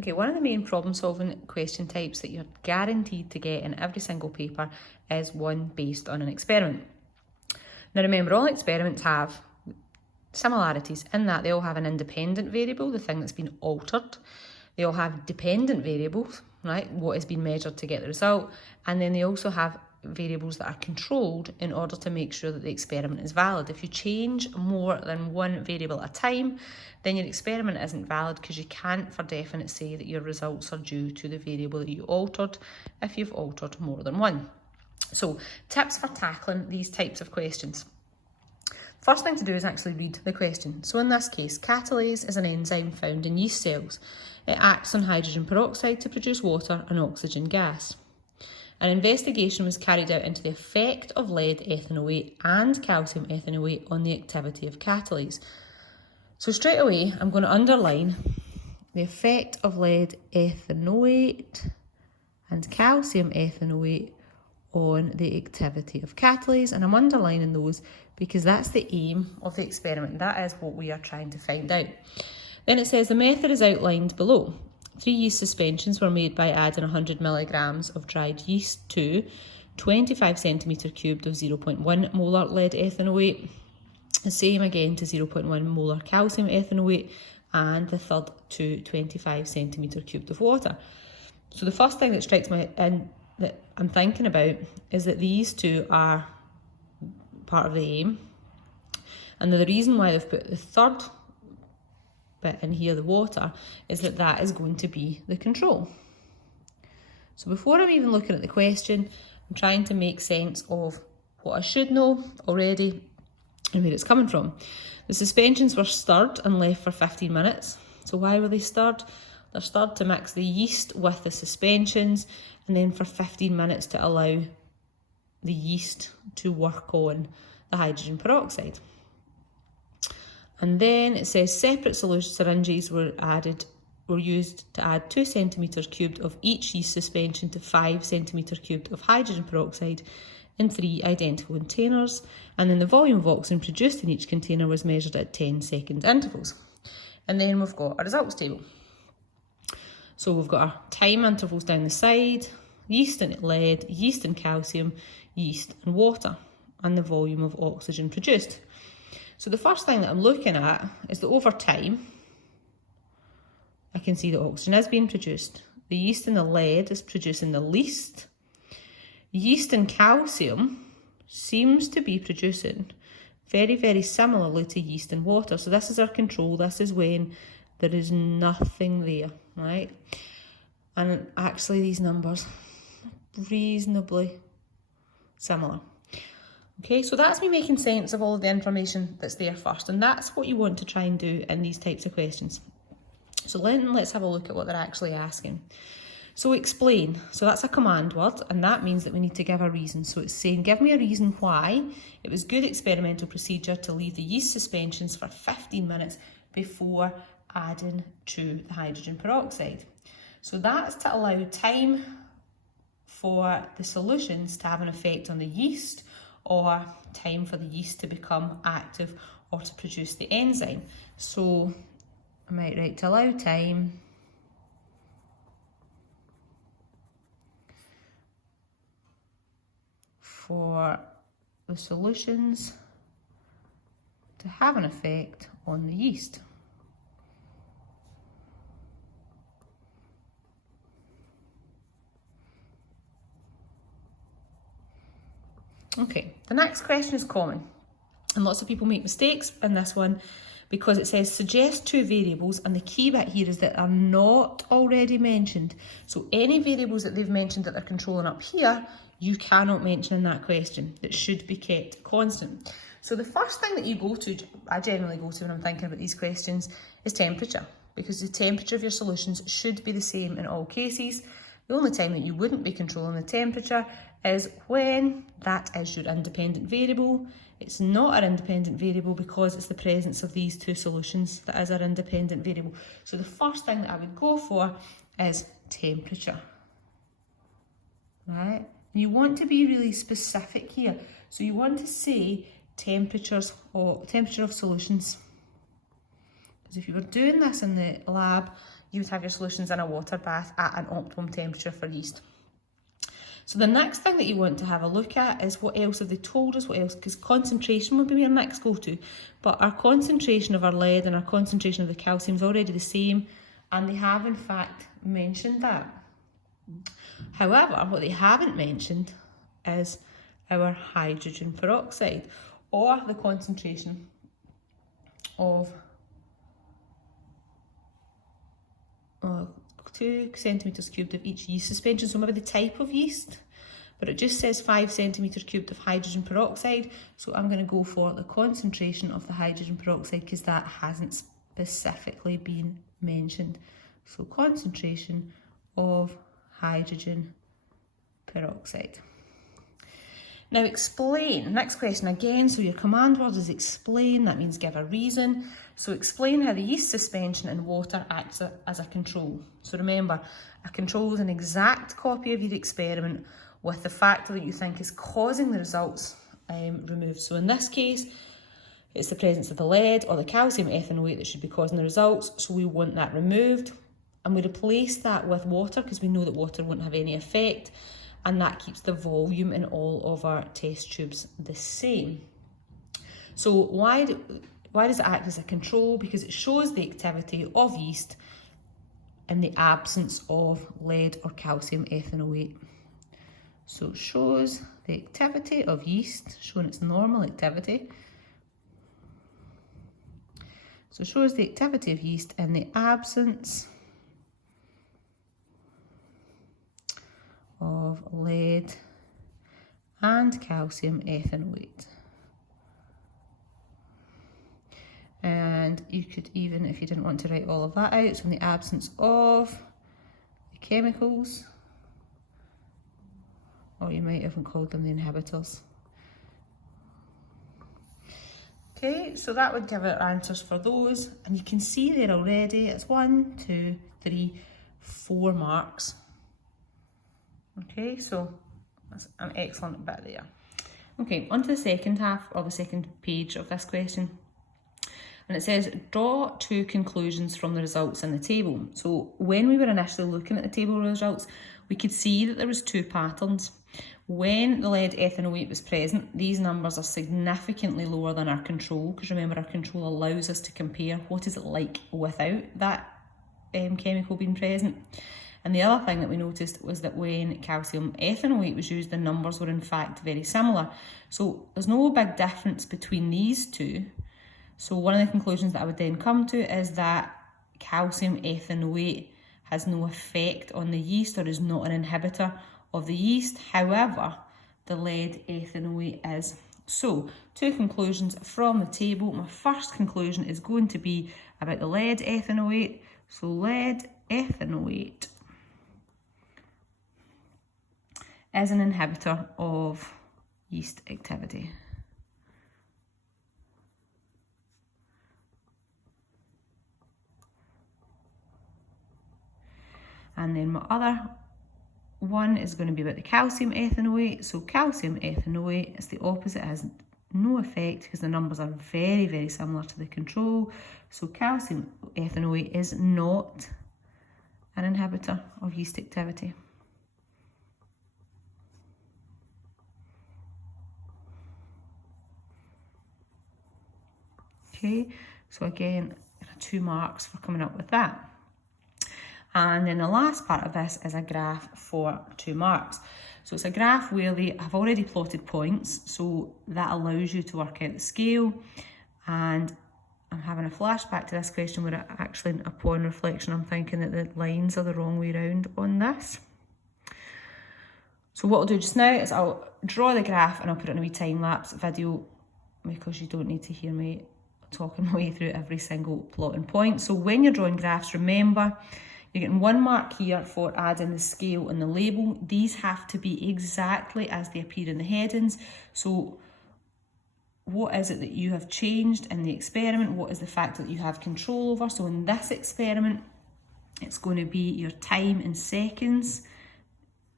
Okay, one of the main problem solving question types that you're guaranteed to get in every single paper is one based on an experiment. Now remember, all experiments have similarities in that they all have an independent variable, the thing that's been altered. They all have dependent variables, right, what has been measured to get the result, and then they also have variables that are controlled in order to make sure that the experiment is valid. If you change more than one variable at a time, then your experiment isn't valid because you can't for definite say that your results are due to the variable that you altered if you've altered more than one. So, tips for tackling these types of questions. First thing to do is actually read the question. So in this case, catalase is an enzyme found in yeast cells. It acts on hydrogen peroxide to produce water and oxygen gas. An investigation was carried out into the effect of lead ethanoate and calcium ethanoate on the activity of catalase. So straight away, I'm going to underline the effect of lead ethanoate and calcium ethanoate on the activity of catalase, and I'm underlining those because that's the aim of the experiment. That is what we are trying to find out. Then it says the method is outlined below. 3 yeast suspensions were made by adding 100 milligrams of dried yeast to 25 centimetre cubed of 0.1 molar lead ethanoate, the same again to 0.1 molar calcium ethanoate, and the third to 25 centimetre cubed of water. So the first thing that strikes me in that I'm thinking about is that these two are part of the aim, and the reason why they've put the third bit in here, the water, is that that is going to be the control. So before I'm even looking at the question, I'm trying to make sense of what I should know already and where it's coming from. The suspensions were stirred and left for 15 minutes. So why were they stirred? They're stirred to mix the yeast with the suspensions, and then for 15 minutes to allow the yeast to work on the hydrogen peroxide. And then it says separate solution syringes were used to add 2 centimetres cubed of each yeast suspension to 5 centimetres cubed of hydrogen peroxide in 3 identical containers, and then the volume of oxygen produced in each container was measured at 10-second intervals. And then we've got a results table. So we've got our time intervals down the side, yeast and lead, yeast and calcium, yeast and water, and the volume of oxygen produced. So the first thing that I'm looking at is that over time, I can see that oxygen is being produced. The yeast and the lead is producing the least. Yeast and calcium seems to be producing very, very similarly to yeast and water. So this is our control. This is when there is nothing there, right? And actually these numbers are reasonably similar. Okay, so that's me making sense of all of the information that's there first, and that's what you want to try and do in these types of questions. So let's have a look at what they're actually asking. So explain, so that's a command word, and that means that we need to give a reason. So it's saying, give me a reason why it was good experimental procedure to leave the yeast suspensions for 15 minutes before adding to the hydrogen peroxide. So that's to allow time for the solutions to have an effect on the yeast, or time for the yeast to become active or to produce the enzyme. So I might write to allow time for the solutions to have an effect on the yeast. Okay, the next question is common, and lots of people make mistakes in this one because it says suggest 2 variables, and the key bit here is that are not already mentioned. So any variables that they've mentioned that they're controlling up here, you cannot mention in that question. That should be kept constant. So the first thing that you go to, I generally go to when I'm thinking about these questions, is temperature, because the temperature of your solutions should be the same in all cases. The only time that you wouldn't be controlling the temperature is when that is your independent variable. It's not our independent variable because it's the presence of these 2 solutions that is our independent variable. So the first thing that I would go for is temperature, right? You want to be really specific here. So you want to say temperature of solutions. Because if you were doing this in the lab, you would have your solutions in a water bath at an optimum temperature for yeast. So the next thing that you want to have a look at is what else have they told us, what else, because concentration would be where next go to, but our concentration of our lead and our concentration of the calcium is already the same, and they have in fact mentioned that. However, what they haven't mentioned is our hydrogen peroxide, or the concentration of 2 centimetres cubed of each yeast suspension, so maybe the type of yeast, but it just says 5 centimetres cubed of hydrogen peroxide, so I'm going to go for the concentration of the hydrogen peroxide because that hasn't specifically been mentioned. So concentration of hydrogen peroxide. Now explain, next question again, so your command word is explain, that means give a reason. So explain how the yeast suspension in water acts as a control. So remember, a control is an exact copy of your experiment with the factor that you think is causing the results removed. So in this case, it's the presence of the lead or the calcium ethanoate that should be causing the results, so we want that removed. And we replace that with water because we know that water won't have any effect, and that keeps the volume in all of our test tubes the same. So why does it act as a control? Because it shows the activity of yeast in the absence of lead or calcium ethanoate. So it shows the activity of yeast, showing its normal activity. So it shows the activity of yeast in the absence of lead and calcium ethanoate. And you could even, if you didn't want to write all of that out, so in the absence of the chemicals, or you might even call them the inhibitors. Okay, so that would give our answers for those, and you can see there already it's 1, 2, 3, 4 marks. Okay, so that's an excellent bit there. Okay, on to the second half, or the second page of this question. And it says, draw 2 conclusions from the results in the table. So when we were initially looking at the table results, we could see that there was 2 patterns. When the lead ethanoate was present, these numbers are significantly lower than our control, because remember, our control allows us to compare what is it like without that chemical being present. And the other thing that we noticed was that when calcium ethanoate was used, the numbers were in fact very similar. So there's no big difference between these 2. So one of the conclusions that I would then come to is that calcium ethanoate has no effect on the yeast, or is not an inhibitor of the yeast. However, the lead ethanoate is. So 2 conclusions from the table. My first conclusion is going to be about the lead ethanoate. So lead ethanoate is an inhibitor of yeast activity. And then my other one is going to be about the calcium ethanoate. So calcium ethanoate is the opposite, it has no effect because the numbers are very, very similar to the control. So calcium ethanoate is not an inhibitor of yeast activity. Okay, so again, 2 marks for coming up with that. And then the last part of this is a graph for 2 marks. So it's a graph where they have already plotted points, so that allows you to work out the scale. And I'm having a flashback to this question where actually, upon reflection, I'm thinking that the lines are the wrong way around on this. So what I'll do just now is I'll draw the graph and I'll put it in a wee time-lapse video, because you don't need to hear me talking my way through every single plotting point. So when you're drawing graphs, remember, you're getting 1 mark here for adding the scale and the label. These have to be exactly as they appear in the headings. So what is it that you have changed in the experiment? What is the factor that you have control over? So in this experiment, it's going to be your time in seconds.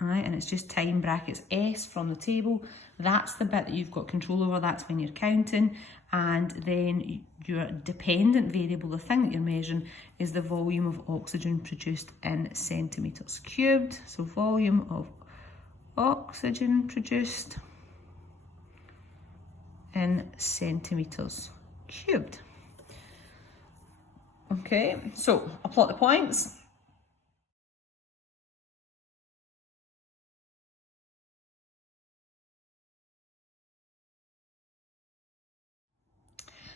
All right, and it's just time brackets S from the table. That's the bit that you've got control over. That's when you're counting. and then your dependent variable, the thing that you're measuring, is the volume of oxygen produced in centimetres cubed. So volume of oxygen produced in centimetres cubed. Okay, so I'll plot the points.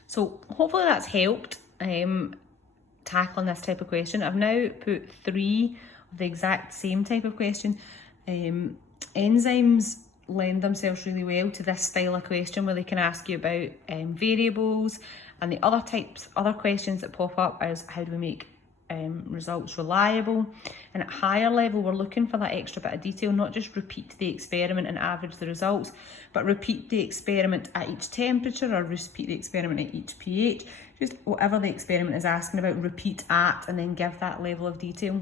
So hopefully that's helped tackling this type of question. I've now put 3 of the exact same type of question. Enzymes lend themselves really well to this style of question where they can ask you about variables, and the other questions that pop up is how do we make results reliable. And at higher level, we're looking for that extra bit of detail, not just repeat the experiment and average the results, but repeat the experiment at each temperature or repeat the experiment at each pH. Just whatever the experiment is asking about, repeat at, and then give that level of detail.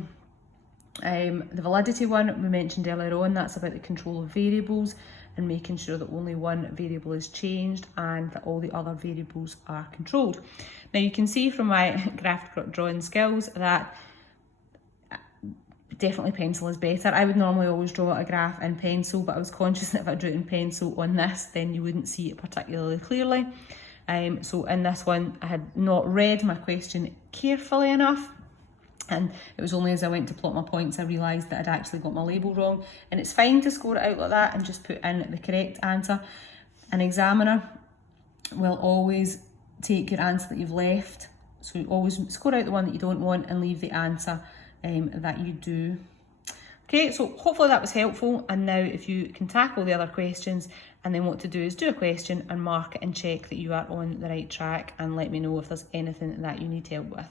The validity one we mentioned earlier on, that's about the control of variables and making sure that only one variable is changed and that all the other variables are controlled. Now you can see from my graph drawing skills that definitely pencil is better. I would normally always draw a graph in pencil, but I was conscious that if I drew it in pencil on this, then you wouldn't see it particularly clearly. So in this one, I had not read my question carefully enough. And it was only as I went to plot my points I realised that I'd actually got my label wrong. And it's fine to score it out like that and just put in the correct answer. An examiner will always take your answer that you've left. So you always score out the one that you don't want and leave the answer that you do. Okay, so hopefully that was helpful. And now if you can tackle the other questions, and then what to do is do a question and mark it and check that you are on the right track, and let me know if there's anything that you need help with.